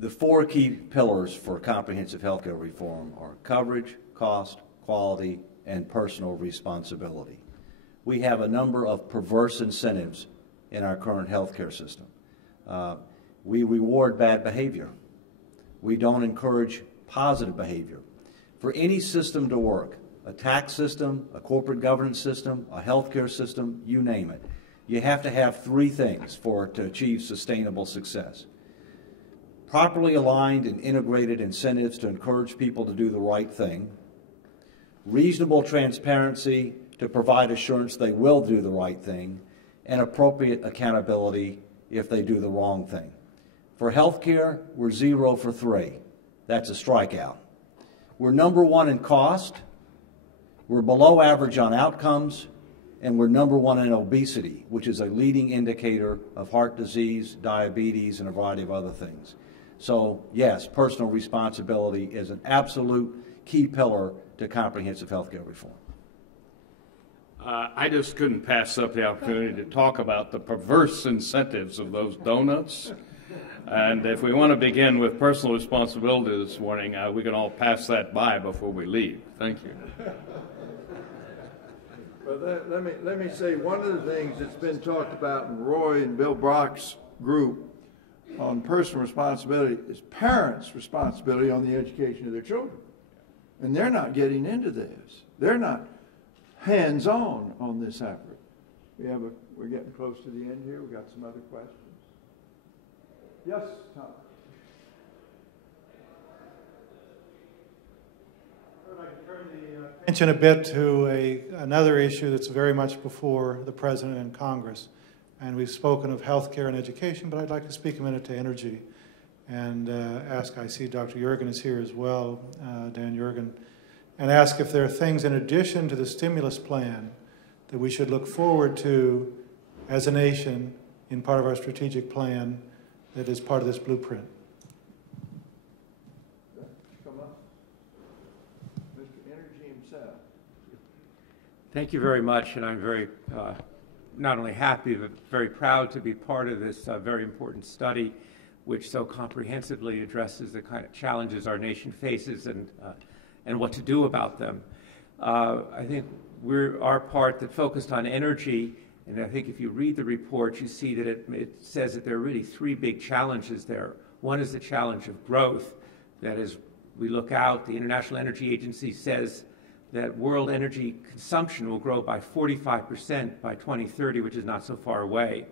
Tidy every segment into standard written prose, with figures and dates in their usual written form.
The four key pillars for comprehensive healthcare reform are coverage, cost, quality, and personal responsibility. We have a number of perverse incentives in our current healthcare system. We reward bad behavior. We don't encourage positive behavior. For any system to work, a tax system, a corporate governance system, a healthcare system, you name it, you have to have three things for it to achieve sustainable success. Properly aligned and integrated incentives to encourage people to do the right thing, reasonable transparency to provide assurance they will do the right thing, and appropriate accountability if they do the wrong thing. For healthcare, we're 0 for 3. That's a strikeout. We're number 1 in cost, we're below average on outcomes, and we're number 1 in obesity, which is a leading indicator of heart disease, diabetes, and a variety of other things. So yes, personal responsibility is an absolute key pillar to comprehensive healthcare reform. I just couldn't pass up the opportunity to talk about the perverse incentives of those donuts. And if we want to begin with personal responsibility this morning, we can all pass that by before we leave. Thank you. Well, let me say one of the things that's been talked about in Roy and Bill Brock's group on personal responsibility is parents' responsibility on the education of their children. And they're not getting into this. They're not hands-on on this effort. We're getting close to the end here. We've got some other questions. Yes, Tom. I'd like to turn the attention a bit to another issue that's very much before the President and Congress. And we've spoken of healthcare and education, but I'd like to speak a minute to energy and I see Dr. Yergin is here as well, Dan Yergin, and ask if there are things in addition to the stimulus plan that we should look forward to as a nation in part of our strategic plan that is part of this blueprint. Come on. Mr. Energy himself. Thank you very much, and I'm very not only happy but very proud to be part of this very important study which so comprehensively addresses the kind of challenges our nation faces and what to do about them. I think our part that focused on energy, and I think if you read the report, you see that it says that there are really three big challenges there. One is the challenge of growth. That is, we look out, the International Energy Agency says that world energy consumption will grow by 45% by 2030, which is not so far away.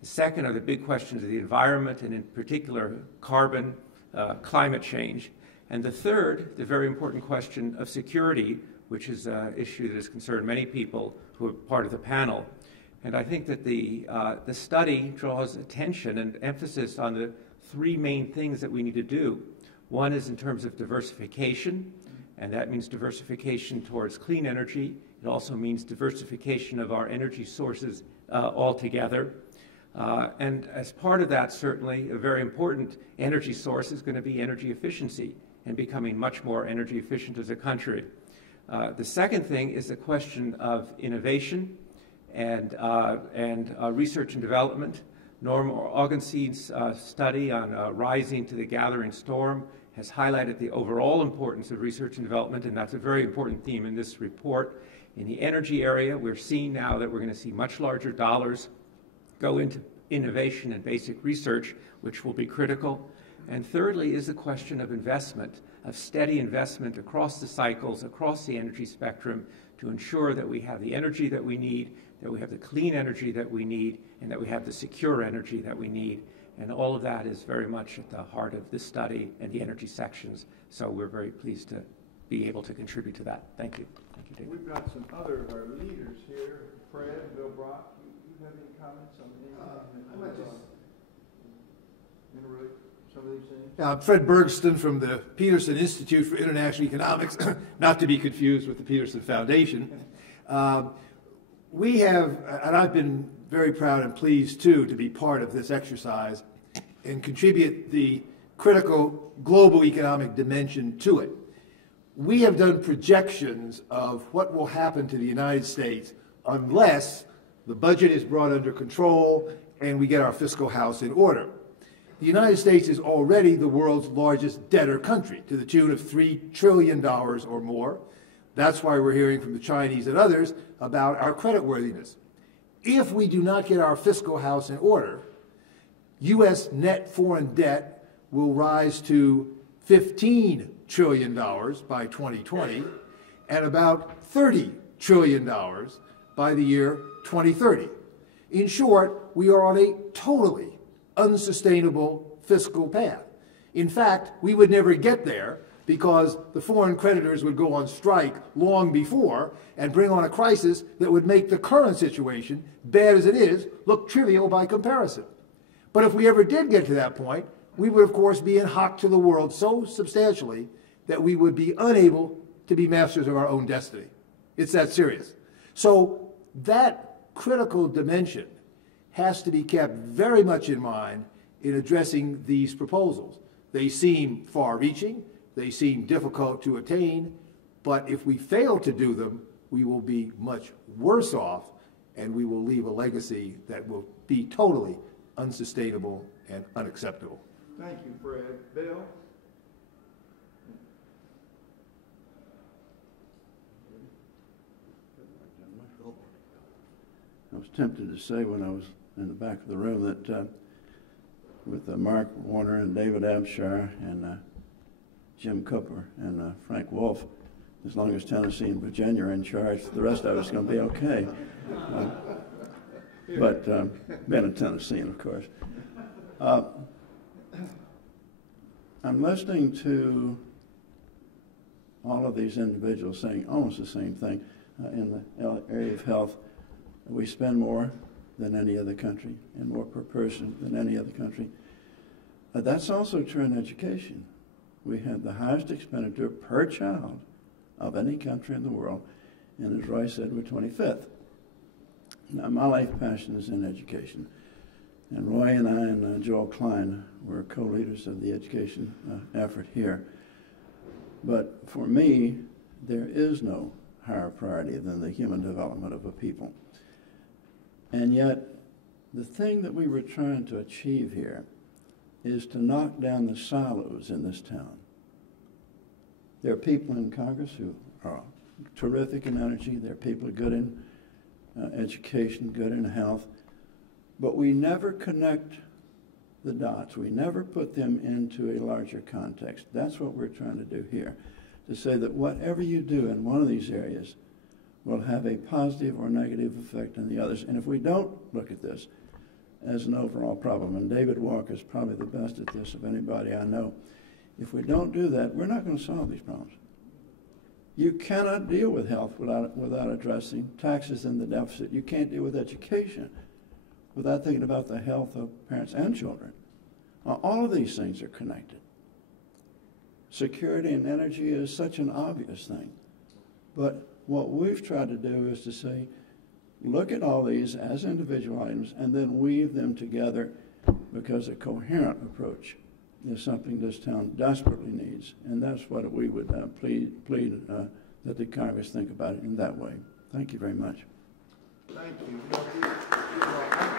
The second are the big questions of the environment, and in particular, carbon, climate change. And the third, the very important question of security, which is an issue that has concerned many people who are part of the panel. And I think that the study draws attention and emphasis on the three main things that we need to do. One is in terms of diversification, and that means diversification towards clean energy. It also means diversification of our energy sources altogether. And as part of that, certainly, a very important energy source is going to be energy efficiency and becoming much more energy efficient as a country. The second thing is the question of innovation and research and development. Norm Augenstein's study on Rising to the Gathering Storm has highlighted the overall importance of research and development, and that's a very important theme in this report. In the energy area, we're seeing now that we're going to see much larger dollars go into innovation and basic research, which will be critical. And thirdly is the question of investment, of steady investment across the cycles, across the energy spectrum, to ensure that we have the energy that we need, that we have the clean energy that we need, and that we have the secure energy that we need. And all of that is very much at the heart of this study and the energy sections. So we're very pleased to be able to contribute to that. Thank you. Thank you, David. We've got some other of our leaders here. Fred, Bill Brock, you have any comments on anything? I might just interrelate some of these things. I'm Fred Bergston from the Peterson Institute for International Economics, not to be confused with the Peterson Foundation. We have, and I've been very proud and pleased too to be part of this exercise and contribute the critical global economic dimension to it. We have done projections of what will happen to the United States unless the budget is brought under control and we get our fiscal house in order. the United States is already the world's largest debtor country, to the tune of $3 trillion or more. That's why we're hearing from the Chinese and others about our creditworthiness. If we do not get our fiscal house in order, U.S. net foreign debt will rise to $15 trillion by 2020 and about $30 trillion by the year 2030. In short, we are on a totally unsustainable fiscal path. In fact, we would never get there because the foreign creditors would go on strike long before and bring on a crisis that would make the current situation, bad as it is, look trivial by comparison. But if we ever did get to that point, we would, of course, be in hock to the world so substantially that we would be unable to be masters of our own destiny. It's that serious. So that critical dimension has to be kept very much in mind in addressing these proposals. They seem far-reaching, they seem difficult to attain, but if we fail to do them, we will be much worse off, and we will leave a legacy that will be totally unsustainable and unacceptable. Thank you, Fred. Bill? I was tempted to say when I was in the back of the room that with Mark Warner and David Abshire and Jim Cooper and Frank Wolf, as long as Tennessee and Virginia are in charge, the rest of us is going to be okay. But being a Tennessean, of course. I'm listening to all of these individuals saying almost the same thing in the area of health. We spend more than any other country and more per person than any other country. That's also true in education. We have the highest expenditure per child of any country in the world, and as Roy said, we're 25th. Now, my life passion is in education, and Roy and I and Joel Klein were co-leaders of the education effort here. But for me, there is no higher priority than the human development of a people. And yet, the thing that we were trying to achieve here is to knock down the silos in this town. There are people in Congress who are terrific in energy. There are people good in education, good in health. But we never connect the dots. We never put them into a larger context. That's what we're trying to do here, to say that whatever you do in one of these areas will have a positive or negative effect on the others. And if we don't look at this as an overall problem, and David Walker is probably the best at this of anybody I know, if we don't do that, we're not going to solve these problems. You cannot deal with health without addressing taxes and the deficit. You can't deal with education without thinking about the health of parents and children. All of these things are connected. Security and energy is such an obvious thing. But what we've tried to do is to say, look at all these as individual items and then weave them together, because a coherent approach is something this town desperately needs. And that's what we would plead that the Congress think about it in that way. Thank you very much. Thank you.